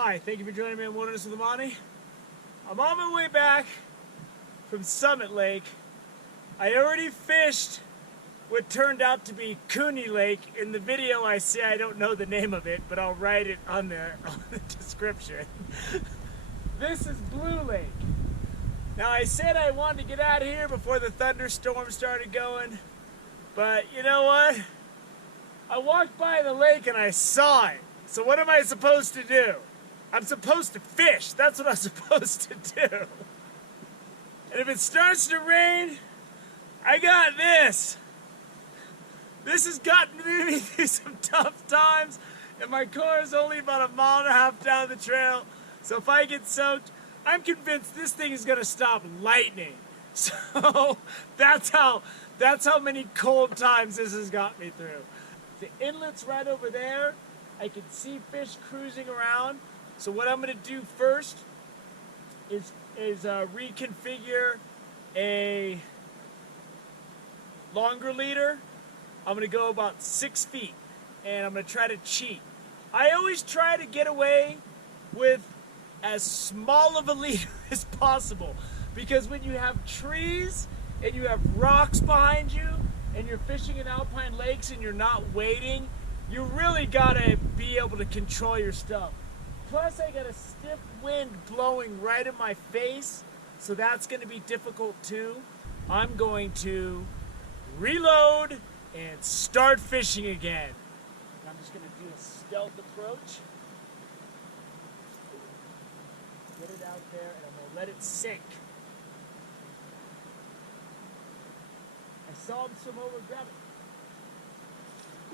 Hi, thank you for joining me on Wilderness with Amani. I'm on my way back from Summit Lake. I already fished what turned out to be Cooney Lake. In the video I say I don't know the name of it, but I'll write it on the description. This is Blue Lake. Now I said I wanted to get out of here before the thunderstorm started going, but you know what? I walked by the lake and I saw it. So what am I supposed to do? I'm supposed to fish. That's what I'm supposed to do. And if it starts to rain, I got this. This has gotten me through some tough times, and my car is only about 1.5 miles down the trail. So if I get soaked, I'm convinced this thing is gonna stop lightning. So that's how many cold times this has got me through. The inlet's right over there. I can see fish cruising around. So what I'm going to do first is reconfigure a longer leader. I'm going to go about 6 feet, and I'm going to try to cheat. I always try to get away with as small of a leader as possible, because when you have trees and you have rocks behind you and you're fishing in alpine lakes and you're not wading, you really got to be able to control your stuff. Plus, I got a stiff wind blowing right in my face, so that's going to be difficult too. I'm going to reload and start fishing again. I'm just going to do a stealth approach. Get it out there, and I'm going to let it sink. I saw him swim over, grab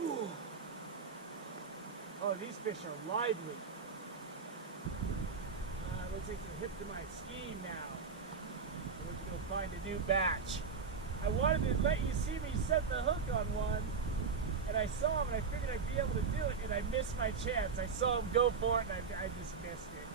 it. Ooh. Oh, these fish are lively. Looks like they're hip to my scheme now. We're going to go find a new batch. I wanted to let you see me set the hook on one, and I saw him, and I figured I'd be able to do it, and I missed my chance. I saw him go for it, and I just missed it.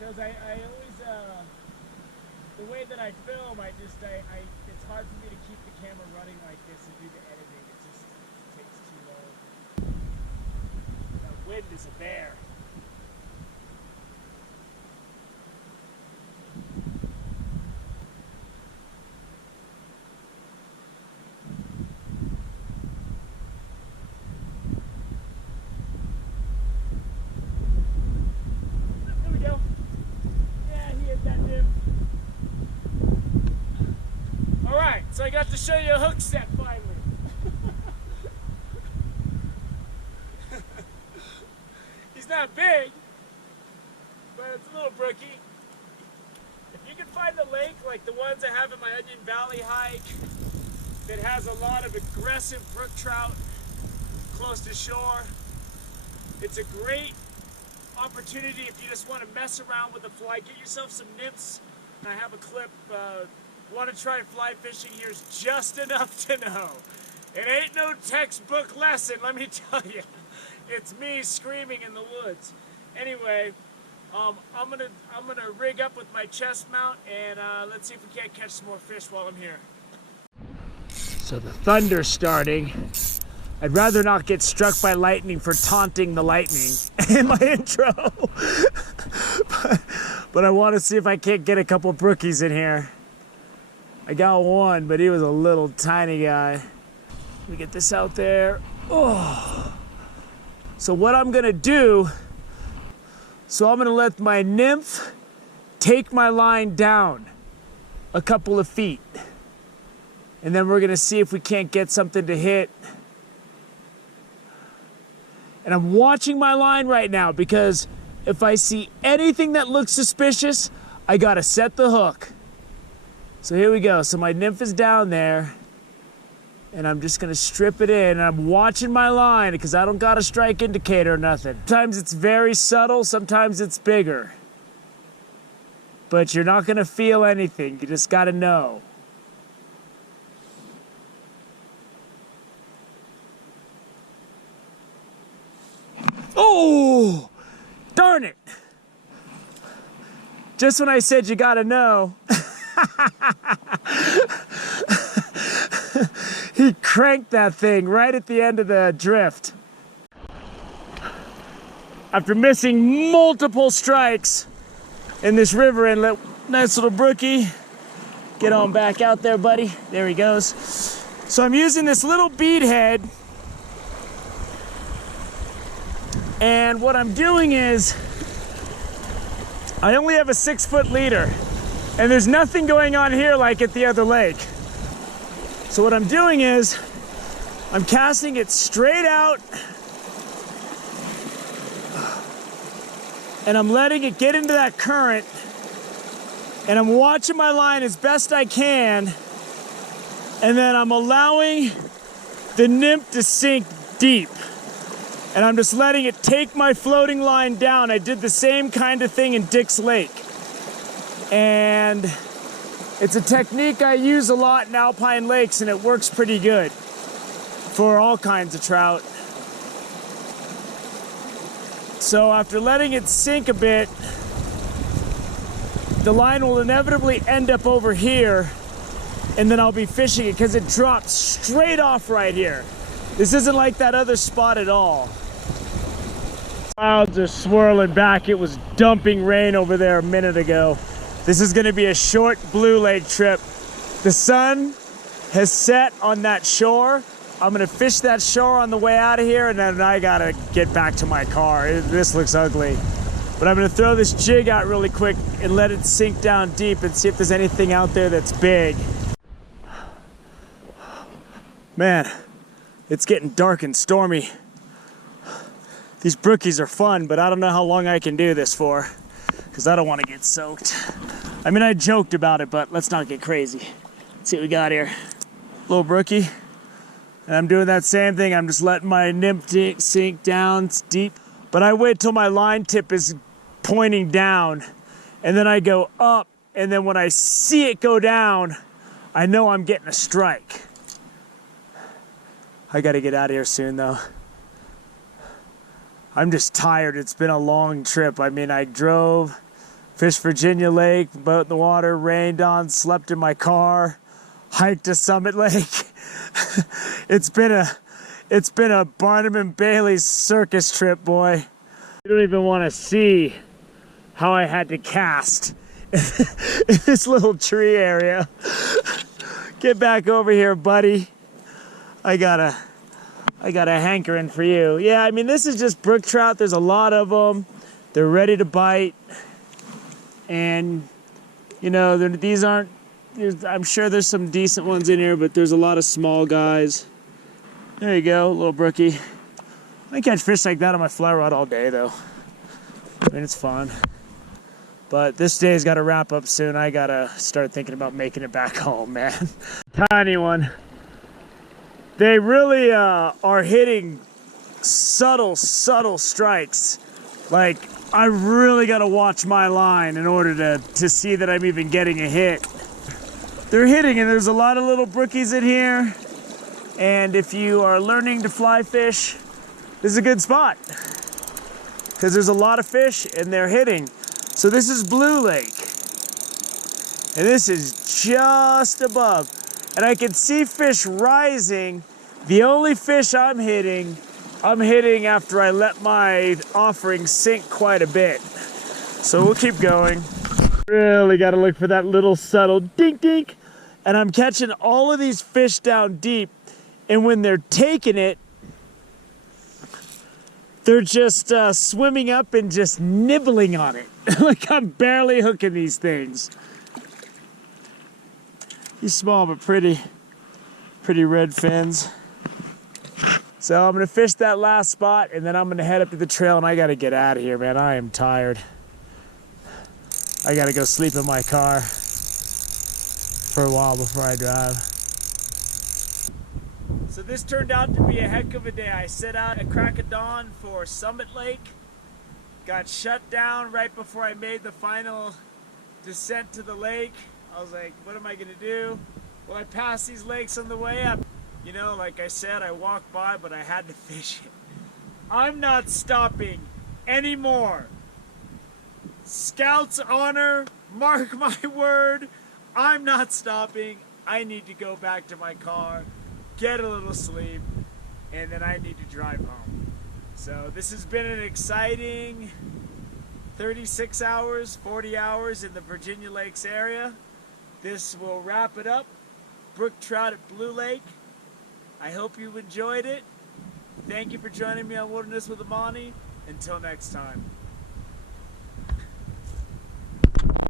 Because I always, the way that I film, it's hard for me to keep the camera running like this and do the editing. It just takes too long. That wind is a bear. So I got to show you a hook set finally. He's not big, but it's a little brookie. If you can find a lake like the ones I have in my Onion Valley hike that has a lot of aggressive brook trout close to shore, it's a great opportunity if you just want to mess around with the fly. Get yourself some nymphs. I have a clip. Want to try fly fishing? Here's just enough to know. It ain't no textbook lesson, let me tell you. It's me screaming in the woods. Anyway, I'm gonna rig up with my chest mount, and let's see if we can't catch some more fish while I'm here. So the thunder's starting. I'd rather not get struck by lightning for taunting the lightning in my intro. but I want to see if I can't get a couple brookies in here. I got one, but he was a little tiny guy. Let me get this out there. Oh. So what I'm gonna do, I'm gonna let my nymph take my line down a couple of feet. And then we're gonna see if we can't get something to hit. And I'm watching my line right now, because if I see anything that looks suspicious, I gotta set the hook. So here we go. So my nymph is down there, and I'm just gonna strip it in, and I'm watching my line because I don't got a strike indicator or nothing. Sometimes it's very subtle, sometimes it's bigger. But you're not gonna feel anything, you just gotta know. Oh, darn it. Just when I said you gotta know. He cranked that thing right at the end of the drift. after missing multiple strikes in this river inlet. Nice little brookie. Get on back out there, buddy. There he goes. So I'm using this little bead head, and what I'm doing is I only have a 6-foot leader, and there's nothing going on here like at the other lake. So what I'm doing is I'm casting it straight out, and I'm letting it get into that current, and I'm watching my line as best I can, and then I'm allowing the nymph to sink deep, and I'm just letting it take my floating line down. I did the same kind of thing in Dick's Lake, and it's a technique I use a lot in alpine lakes, and it works pretty good for all kinds of trout. So after letting it sink a bit, the line will inevitably end up over here, and then I'll be fishing it because it drops straight off right here. This isn't like that other spot at all. Clouds are swirling back. It was dumping rain over there a minute ago. This is going to be a short Blue Lake trip. The sun has set on that shore. I'm gonna fish that shore on the way out of here, and then I gotta get back to my car. This looks ugly. But I'm gonna throw this jig out really quick and let it sink down deep and see if there's anything out there that's big. Man, it's getting dark and stormy. These brookies are fun, but I don't know how long I can do this for, because I don't want to get soaked. I mean, I joked about it, but let's not get crazy. Let's see what we got here. Little brookie. And I'm doing that same thing. I'm just letting my nymph sink down deep. But I wait till my line tip is pointing down, and then I go up, and then when I see it go down, I know I'm getting a strike. I gotta get out of here soon though. I'm just tired. It's been a long trip. I mean, I drove, fished Virginia Lake, boat in the water, rained on, slept in my car, hiked to Summit Lake. It's been a Barnum and Bailey circus trip, boy. You don't even want to see how I had to cast in this little tree area. Get back over here, buddy. I got a hankering for you. Yeah, I mean, this is just brook trout. There's a lot of them. They're ready to bite. And, you know, these aren't, I'm sure there's some decent ones in here, but there's a lot of small guys. There you go, little brookie. I catch fish like that on my fly rod all day, though. I mean, it's fun. But this day's got to wrap up soon. I got to start thinking about making it back home, man. Tiny one. They really are hitting subtle strikes. Like, I really got to watch my line in order to see that I'm even getting a hit. They're hitting, and there's a lot of little brookies in here. And if you are learning to fly fish, this is a good spot, because there's a lot of fish and they're hitting. So this is Blue Lake, and this is just above. And I can see fish rising. The only fish I'm hitting after I let my offering sink quite a bit. So we'll keep going. Really got to look for that little subtle dink dink. And I'm catching all of these fish down deep. And when they're taking it, they're just swimming up and just nibbling on it. Like I'm barely hooking these things. He's small but pretty red fins. So I'm gonna fish that last spot, and then I'm gonna head up to the trail, and I gotta get out of here, man. I am tired. I gotta go sleep in my car for a while before I drive. So this turned out to be a heck of a day. I set out at crack of dawn for Summit Lake, got shut down right before I made the final descent to the lake. I was like, what am I gonna do? Well, I passed these lakes on the way up. You know, like I said, I walked by, but I had to fish it. I'm not stopping anymore. Scout's honor, mark my word, I'm not stopping. I need to go back to my car, get a little sleep, and then I need to drive home. So this has been an exciting 36 hours, 40 hours in the Virginia Lakes area. This will wrap it up. Brook trout at Blue Lake. I hope you enjoyed it. Thank you for joining me on Wilderness with Amani. Until next time.